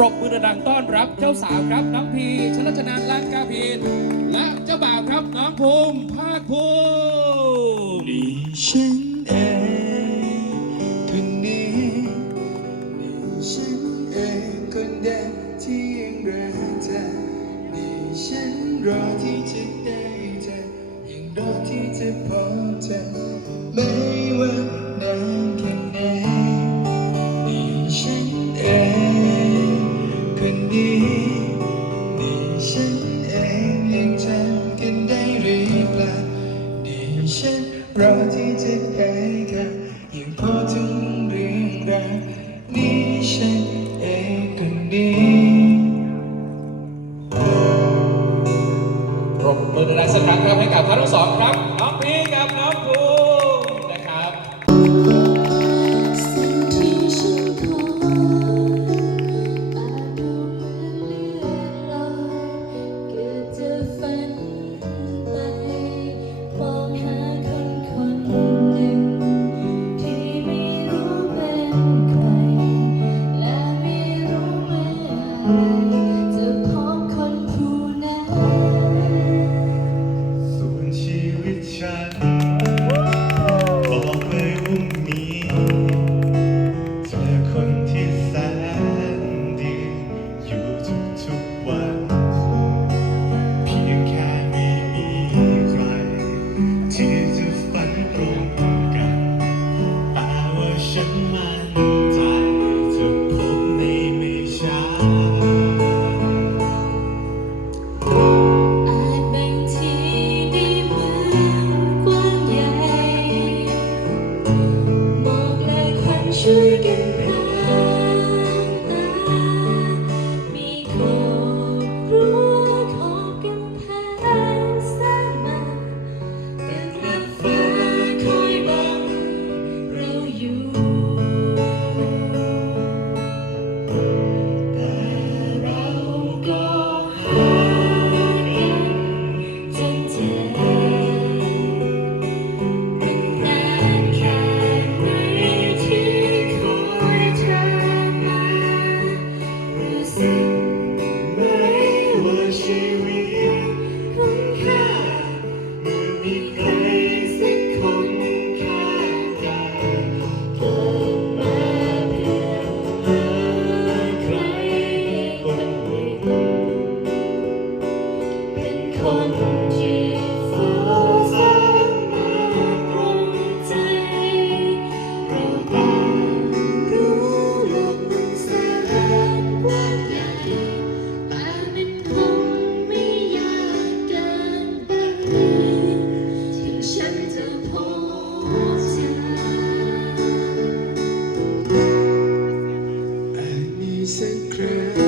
ปรบมือดังต้อนรับเจ้าสาวครับน้องพีชนชนานล้านกาพีและเจ้าบ่าวครับน้องภูมิภาคภูมินี่ฉันเองคนนี้นี่ฉันเองคนเดิมที่ยังรักเธอนี่ฉันรอที่จะได้เธอยังรอที่จะพบเธอ จะไกลกันยิ่งพอถึงเรื่องราวนี้ฉันเองคนนี้รบมือแรงสักครั้งครับให้กับนทั้งสองครับ น้องพีกับน้องภู sure you sent.